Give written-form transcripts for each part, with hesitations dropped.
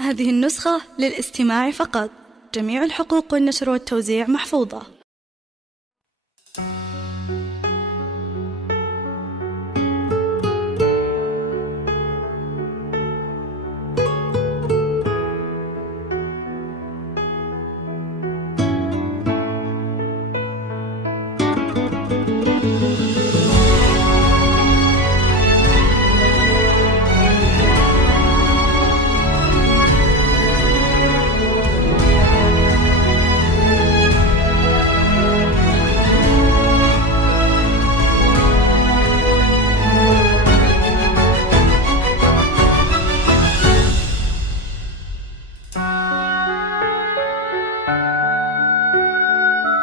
هذه النسخة للاستماع فقط. جميع الحقوق والنشر والتوزيع محفوظة.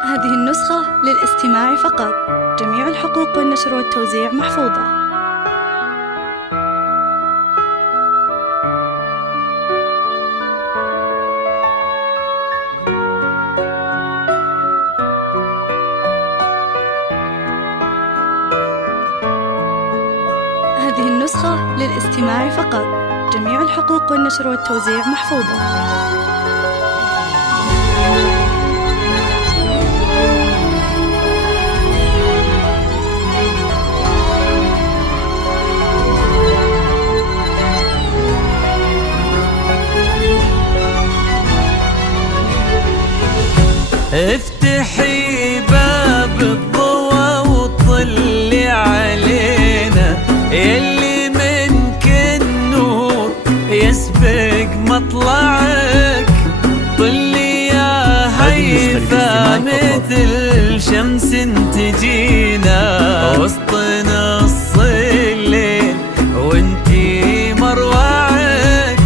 هذه النسخة للاستماع فقط. جميع الحقوق والنشر والتوزيع محفوظة. هذه النسخة للاستماع فقط. جميع الحقوق والنشر والتوزيع محفوظة. افتحي باب الضوى وطلي علينا، يلي منك النور يسبق مطلعك. طلي يا هيفا مثل شمس تجينا وسط نص الليل وانتي مروعك.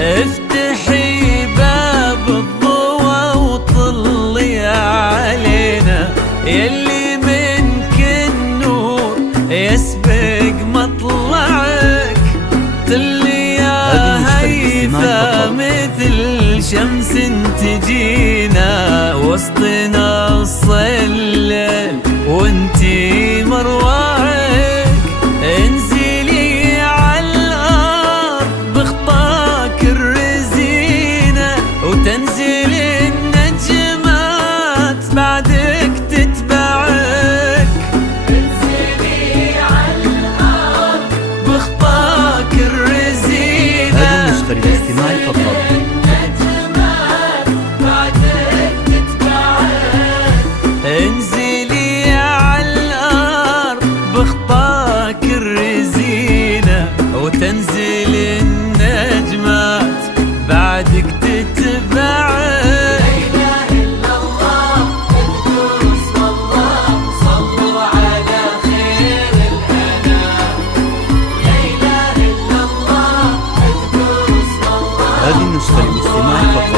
افتحي باب الضوى وطلي علينا، يلي منك النور يسبق مطلعك. طلي يا هيفا مثل شمس تجينا وسط نص الليل وانتي مروعك. انزلي عالارض بخطاك الرزينة وتنزلي النجمات بعدك تتبعك. انزلي عالارض بخطاك الرزينة. هذا المشتري الاستماعي فقط. انزلي عالارض بخطاك الرزينة وتنزل النجمات بعدك تتبعك. لا اله الا الله القدوس والله صلوا على خير الانام. لا اله الا الله القدوس والله. هذه المشتري الاستماعي فقط.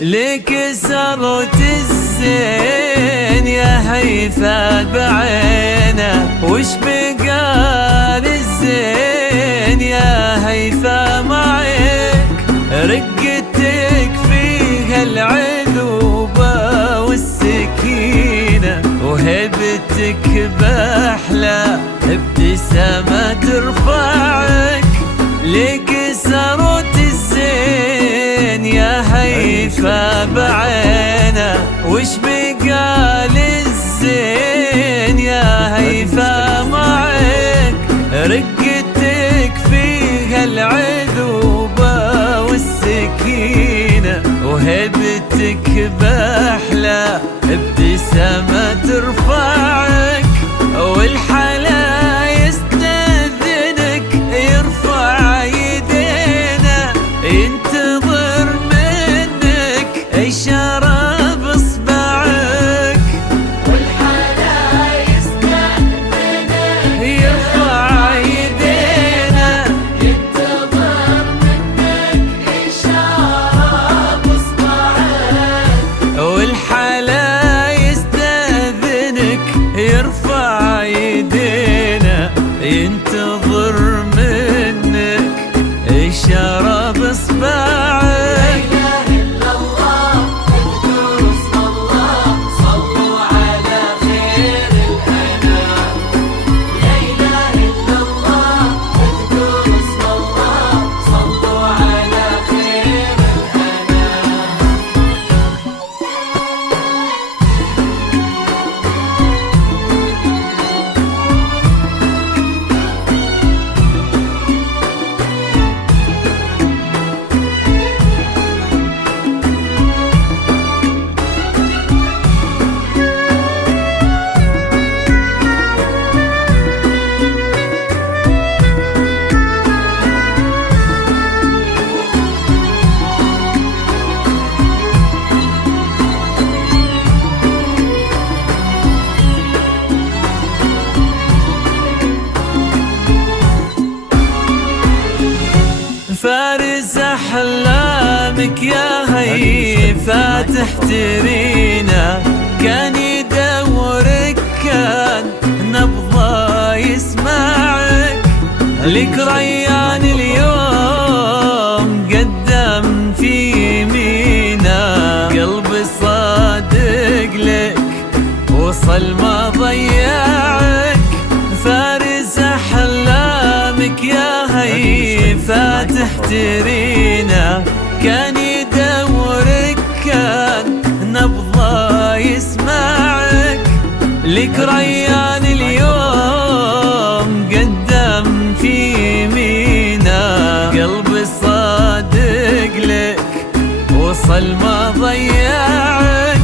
لك سرت الزين يا هيفا بعينه، وش بقى للزين يا هيفا معك. رقتك فيها العذوبة والسكينة وهبتك بأحلى ابتسامة ترفعك. لك سرت الزين يا هيفا بعينه، وش بقى للزين يا هيفا معك. رقتك فيها العذوبة والسكينة وهبتك بأحلى ابتسامة ترفعك. والحلا يستأذنك يرفع يدينا، ينتظر منك أحلامك يا هيفا تحترينا. كان يدورك كان نبضه يسمعك، لك ريان اليوم قدم في يمينا. قلب صادق لك وصل ما ضيعك، فارس أحلامك يا هيفا تحترينا. كان يدورك كان نبضه يسمعك، لك ريان اليوم قدم في يمينا. قلب صادق لك وصل ما ضيعك،